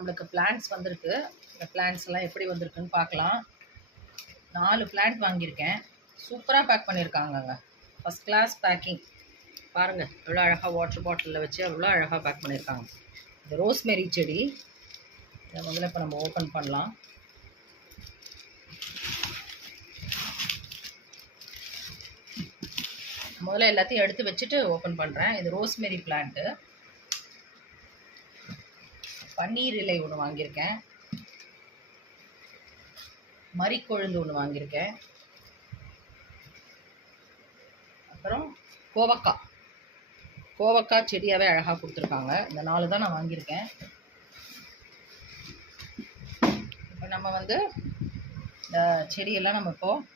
நம்மளுக்கு பிளான்ட்ஸ் வந்திருக்கு. இந்த பிளான்ட்ஸ் எல்லாம் எப்படி வந்திருக்குன்னு பார்க்கலாம். 4 பிளான்ட் வாங்கியிருக்கேன். சூப்பராக பேக் பண்ணியிருக்காங்கங்க. First class packing. பாருங்கள் எவ்வளோ அழகாக வாட்டர் பாட்டிலில் வச்சு எவ்வளோ அழகாக பேக் பண்ணியிருக்காங்க. இந்த ரோஸ்மெரி செடி இதை முதல்ல இப்போ நம்ம ஓப்பன் பண்ணலாம். முதல்ல எல்லாத்தையும் எடுத்து வச்சுட்டு ஓப்பன் பண்ணுறேன். இது ரோஸ்மெரி பிளான்ட்டு. பன்னீர் இலை ஒன்று வாங்கியிருக்கேன். மரிக்கொழுந்து ஒன்று வாங்கியிருக்கேன். அப்புறம் கோவக்காய் செடியாகவே அழகாக கொடுத்துருக்காங்க. இந்த 4 தான் நான் வாங்கியிருக்கேன். இப்போ நம்ம வந்து இந்த செடியெல்லாம் நம்ம இப்போது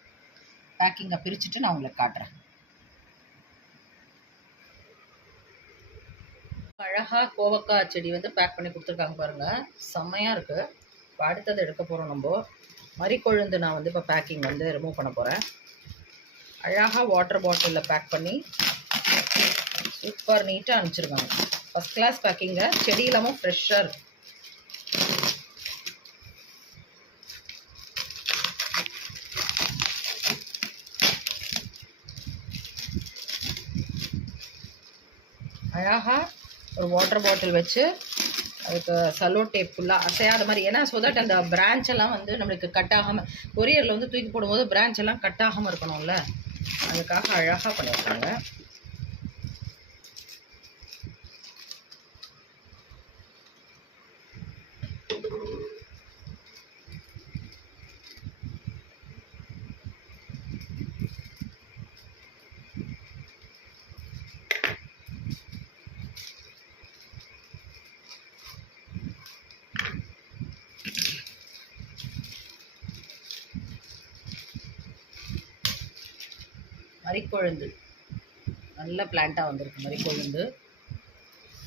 பேக்கிங்கை பிரிச்சுட்டு நான் உங்களுக்கு காட்டுறேன். அழகாக கோவக்காய் செடி வந்து பேக் பண்ணி கொடுத்துருக்காங்க பாருங்கள். செம்மையாக இருக்குது. இப்போ அடுத்தது எடுக்க போகிறோம் நம்ம. மரிக்கொழுந்து நான் வந்து இப்போ பேக்கிங் வந்து ரிமூவ் பண்ண போகிறேன். அழகாக வாட்டர் பாட்டிலில் பேக் பண்ணி சூப்பர் நீட்டாக அனுப்பிச்சிருக்காங்க. ஃபஸ்ட் கிளாஸ் பேக்கிங்க. செடி இல்லாமல் ஃப்ரெஷ்ஷாக இருக்குது. அழகாக ஒரு வாட்டர் பாட்டில் வச்சு அதுக்கு சலோ டேப் ஃபுல்லாக அசையாத மாதிரி, ஏன்னா ஸோ தட் அந்த பிரான்ச் எல்லாம் வந்து நம்மளுக்கு கட் ஆகாமல், கொரியரில் வந்து தூக்கி போடும்போது பிரான்ச் எல்லாம் கட் ஆகாமல் இருக்கணும்ல, அதுக்காக அழகாக பண்ணியிருக்காங்க. மரிக்கொழுந்து நல்ல பிளான்ட்டாக வந்திருக்கு. மரிக்கொழுந்து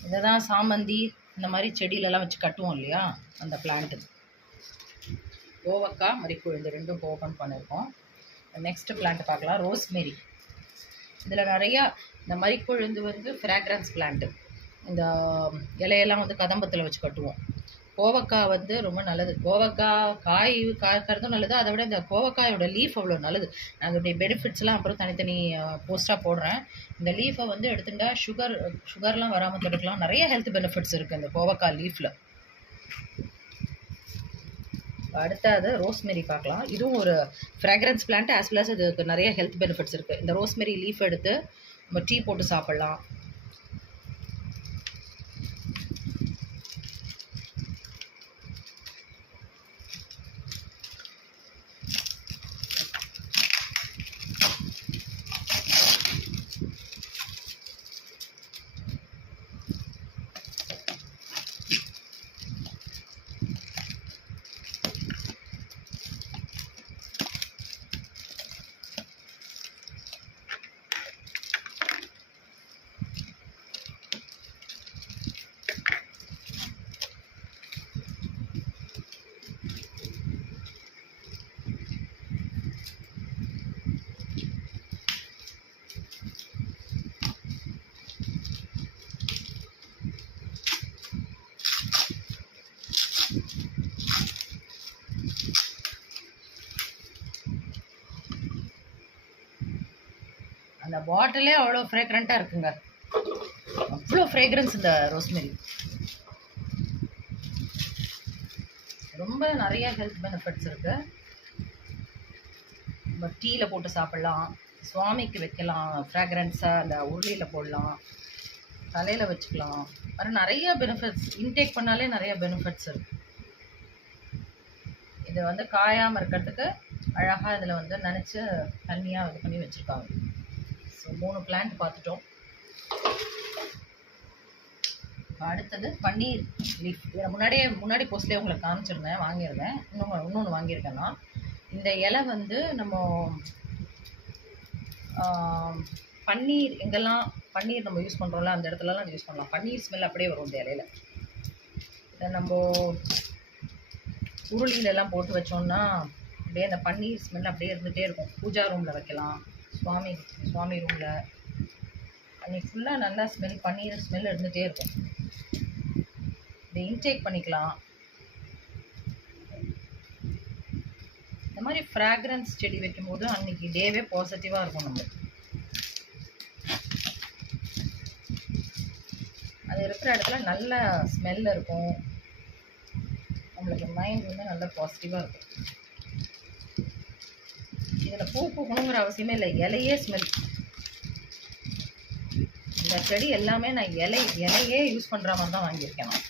இதை தான் சாமந்தி இந்த மாதிரி செடியிலலாம் வச்சு கட்டுவோம் இல்லையா, அந்த பிளான்ட்டு. கோவக்காய் மரிக்கொழுந்து ரெண்டும் ஓப்பன் பண்ணியிருக்கோம். நெக்ஸ்ட்டு பிளான்ட்டு பார்க்கலாம். ரோஸ்மெரி. இதில் நிறையா இந்த மரிக்கொழுந்து வந்து ஃப்ராக்ரன்ஸ் பிளான்ட்டு. இந்த இலையெல்லாம் வந்து கதம்பத்தில் வச்சு கட்டுவோம். கோவக்காய் வந்து ரொம்ப நல்லது. கோவக்காய் காய்க்கிறதும் நல்லது. அதை விட இந்த கோவக்காயோட லீஃப் அவ்வளோ நல்லது. நான் அதோடைய பெனிஃபிட்ஸ்லாம் அப்புறம் தனித்தனி போஸ்ட்டாக போடுறேன். இந்த லீஃபை வந்து எடுத்துட்டா சுகர்லாம் வராமல் தடுக்கலாம். நிறைய ஹெல்த் பெனிஃபிட்ஸ் இருக்குது இந்த கோவக்காய் லீஃபில். அடுத்தது ரோஸ்மெரி பார்க்கலாம். இதுவும் ஒரு fragrance plant as well as இதுக்கு நிறைய ஹெல்த் பெனிஃபிட்ஸ் இருக்குது. இந்த ரோஸ்மெரி லீஃப் எடுத்து நம்ம டீ போட்டு சாப்பிட்லாம். அந்த பாட்டிலே அவ்வளோ ஃப்ரேக்ரண்ட்டாக இருக்குங்க. அவ்வளோ ஃப்ரேக்ரன்ஸ் இந்த ரோஸ்மெரி. ரொம்ப நிறைய ஹெல்த் பெனிஃபிட்ஸ் இருக்குது. நம்ம டீயில் போட்டு சாப்பிட்லாம், சுவாமிக்கு வைக்கலாம், ஃப்ராக்ரன்ஸாக அந்த உருளியில் போடலாம், தலையில் வச்சுக்கலாம். அது நிறைய பெனிஃபிட்ஸ். இன்டேக் பண்ணாலே நிறைய பெனிஃபிட்ஸ் இருக்குது. இது வந்து காயாமல் இருக்கிறதுக்கு அழகாக இதில் வந்து நினச்சி தண்ணியாக இது பண்ணி வச்சுருக்காங்க. ஸோ 3 பிளான்ட் பார்த்துட்டோம். அடுத்தது பன்னீர் லீஃப். இதை முன்னாடி போஸ்ட்லேயே உங்களுக்கு காமிச்சிருந்தேன், வாங்கியிருந்தேன். இன்னொன்று வாங்கியிருக்கேன்னா, இந்த இலை வந்து நம்ம பன்னீர் எங்கெல்லாம் பன்னீர் நம்ம யூஸ் பண்ணுறோம்ல அந்த இடத்துலலாம் யூஸ் பண்ணலாம். பன்னீர் ஸ்மெல் அப்படியே வரும் இந்த இலையில். இதை நம்ம உருளியிலலாம் போட்டு வச்சோம்னா அப்படியே அந்த பன்னீர் ஸ்மெல் அப்படியே இருந்துகிட்டே இருக்கும். பூஜா ரூமில் வைக்கலாம், சுவாமி ரூமில் அன்றைக்கி ஃபுல்லாக நல்லா பன்னீர் ஸ்மெல் இருந்துகிட்டே இருக்கும். இதை இன்டேக் பண்ணிக்கலாம். இந்த மாதிரி ஃப்ராக்ரன்ஸ் செடி வைக்கும்போது அன்றைக்கி டேவே பாசிட்டிவாக இருக்கும் நம்மளுக்கு. அது இருக்கிற இடத்துல நல்ல ஸ்மெல் இருக்கும், நம்மளுக்கு மைண்ட் வந்து நல்ல பாசிட்டிவாக இருக்கும். இதில் பூ பூக்கணுங்கிற அவசியமே இல்லை, இலையே ஸ்மெல். இந்த செடி எல்லாமே நான் இலையே யூஸ் பண்ணுற மாதிரி தான் வாங்கியிருக்கேன் நான்.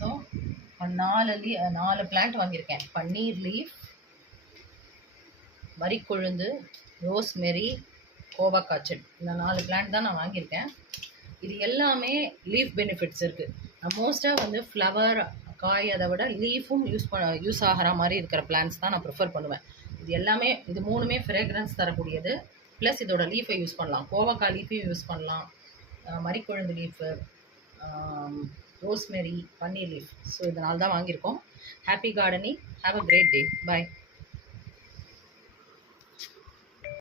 ஸோ 4 பிளான்ட் வாங்கியிருக்கேன். பன்னீர் லீஃப், மரிக்கொழுந்து, ரோஸ்மெரி, கோவக்காய்ச்சல், இந்த 4 பிளான்ட் தான் நான் வாங்கியிருக்கேன். இது எல்லாமே லீஃப் பெனிஃபிட்ஸ் இருக்குது. நான் மோஸ்ட்டாக வந்து ஃப்ளவர் காய் அதை விட லீஃபும் யூஸ் ஆகிற மாதிரி இருக்கிற பிளான்ட்ஸ் தான் நான் ப்ரிஃபர் பண்ணுவேன். இது 3மே ஃப்ரேக்ரன்ஸ் தரக்கூடியது. ப்ளஸ் இதோட லீஃபை யூஸ் பண்ணலாம், கோவக்காய் லீஃபையும் யூஸ் பண்ணலாம், மரிக்கொழுந்து லீஃபு, ரோஸ்மெரி, பன்னீர் லீஃப். ஸோ இதனால தான் வாங்கியிருக்கோம். Happy gardening, have a great day, bye.